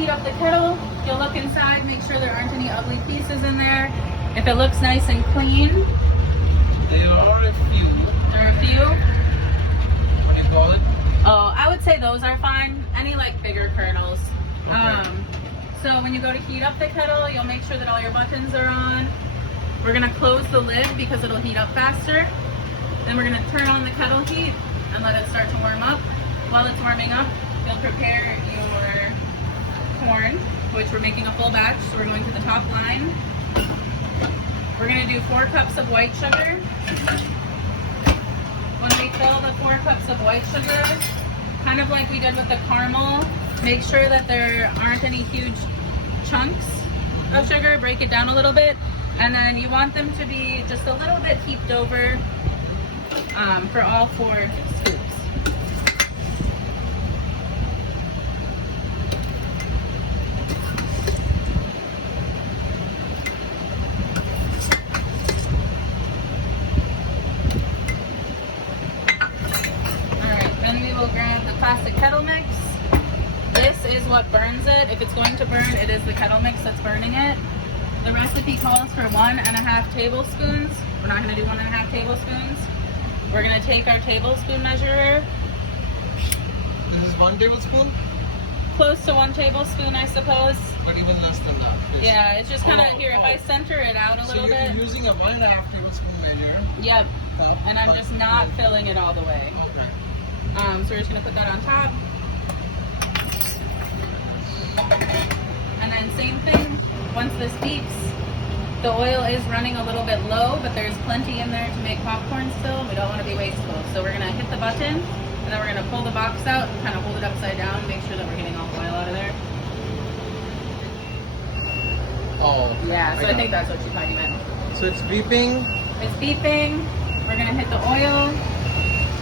heat up the kettle, you'll look inside, make sure there aren't any ugly pieces in there. If it looks nice and clean. There are a few. There are a few. What do you call it? Oh, I would say those are fine. Any like bigger kernels. Okay. So when you go to heat up the kettle, you'll make sure that all your buttons are on. We're gonna close the lid because it'll heat up faster. Then we're gonna turn on the kettle heat and let it start to warm up. While it's warming up, you'll prepare your corn, which we're making a full batch. So we're going to the top line. We're gonna do 4 cups of white sugar. When we fill the 4 cups of white sugar, kind of like we did with the caramel, make sure that there aren't any huge chunks of sugar. Break it down a little bit. And then you want them to be just a little bit heaped over for all 4 scoops. We'll grab the plastic kettle mix. This is what burns it. If it's going to burn, it is the kettle mix that's burning it. The recipe calls for 1.5 tablespoons. We're not going to do 1.5 tablespoons. We're going to take our tablespoon measurer. This is 1 tablespoon? Close to 1 tablespoon, I suppose. But even less than that. Yeah, it's just kind of, here, if I center it out a little bit. So you're using a 1.5 tablespoon measure? Yep. And I'm just not filling it all the way. Okay. So we're just gonna put that on top. And then same thing, once this beeps, the oil is running a little bit low, but there's plenty in there to make popcorn still. We don't wanna be wasteful. So we're gonna hit the button, and then we're gonna pull the box out and kind of hold it upside down, make sure that we're getting all the oil out of there. Oh. Yeah, so I think that's what you probably meant. So it's beeping? It's beeping. We're gonna hit the oil.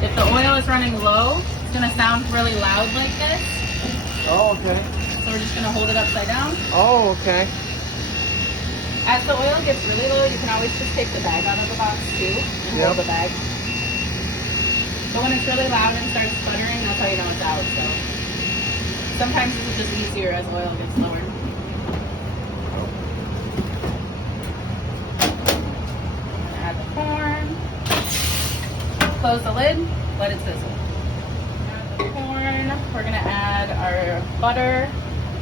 If the oil is running low, it's gonna sound really loud like this. Oh, okay. So we're just gonna hold it upside down. Oh, okay. As the oil gets really low, you can always just take the bag out of the box too and hold the bag. But when it's really loud and starts sputtering, that's how you know it's out. So sometimes it's just easier as oil gets lower. Add the corn. Close the lid, let it sizzle. Add the corn. We're gonna add our butter.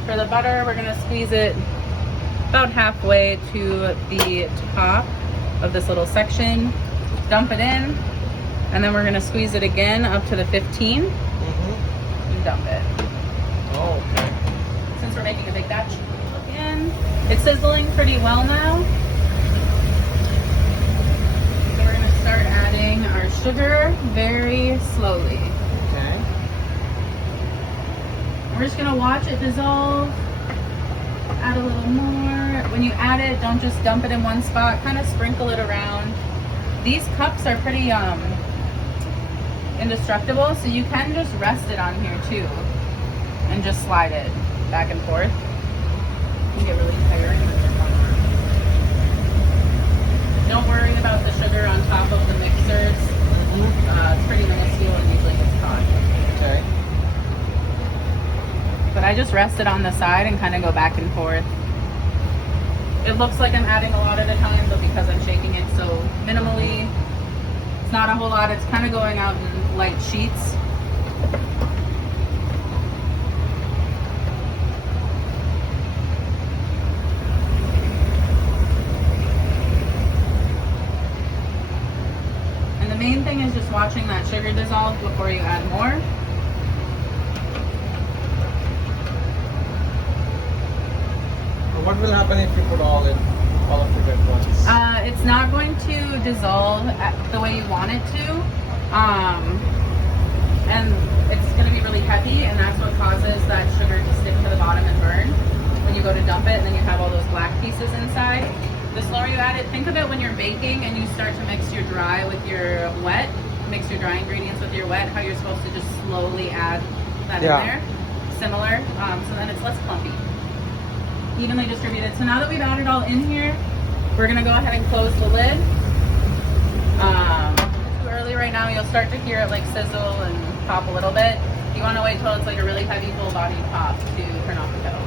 For the butter, we're gonna squeeze it about halfway to the top of this little section. Dump it in, and then we're gonna squeeze it again up to the 15. And dump it. Oh, okay. Since we're making a big batch, look in. It's sizzling pretty well now. Start adding our sugar very slowly. Okay. We're just gonna watch it dissolve. Add a little more. When you add it, don't just dump it in one spot. Kind of sprinkle it around. These cups are pretty indestructible, so you can just rest it on here too, and just slide it back and forth. You can get really tired. Don't worry about the sugar on top of the mixers. It's pretty minuscule and usually gets caught. Okay. But I just rest it on the side and kind of go back and forth. It looks like I'm adding a lot at a time, but because I'm shaking it so minimally, it's not a whole lot. It's kind of going out in light sheets. The main thing is just watching that sugar dissolve before you add more. What will happen if you put all of it at once? It's not going to dissolve the way you want it to, and it's going to be really heavy, and that's what causes that sugar to stick to the bottom and burn when you go to dump it, and then you have all those black pieces inside. The slower you add it, think of it when you're baking and you start to mix your dry with your wet, mix your dry ingredients with your wet, how you're supposed to just slowly add that in there. Similar, so then it's less clumpy. Evenly distributed. So now that we've added all in here, we're gonna go ahead and close the lid. It's too early right now, you'll start to hear it like sizzle and pop a little bit. You wanna wait till it's like a really heavy full bodied pop to turn off the kettle.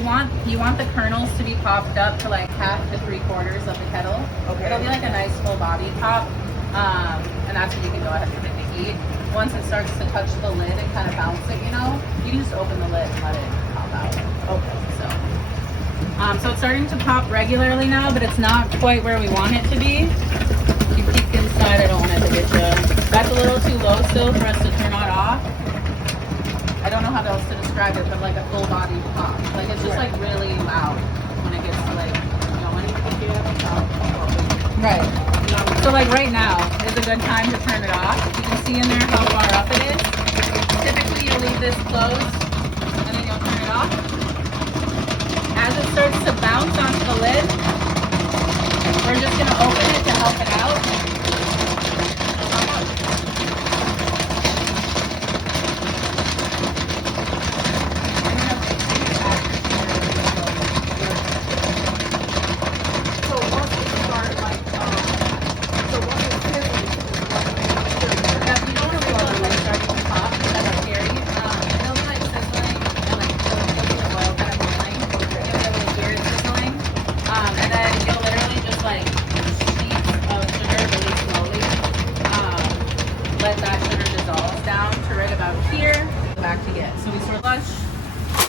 you want the kernels to be popped up to like half to 3/4 of the kettle. Okay. It'll be like a nice full body pop, and that's when you can go ahead and hit the heat. Once it starts to touch the lid and kind of bounce it, you know, you can just open the lid and let it pop out. Okay. So it's starting to pop regularly now, but it's not quite where we want it to be. If you peek inside, I don't want it to get you. That's a little too low still for us to turn it off. I don't know how else to describe it, but like a full body pop. Like it's just like really loud when it gets to like, you know, when you get it. Right. So like right now is a good time to turn it off. You can see in there how far up it is. Typically you'll leave this closed and then you'll turn it off. As it starts to bounce onto the lid, we're just gonna open it to help it out. Let that sugar dissolve down to right about here. Back to get. So we sort of flush.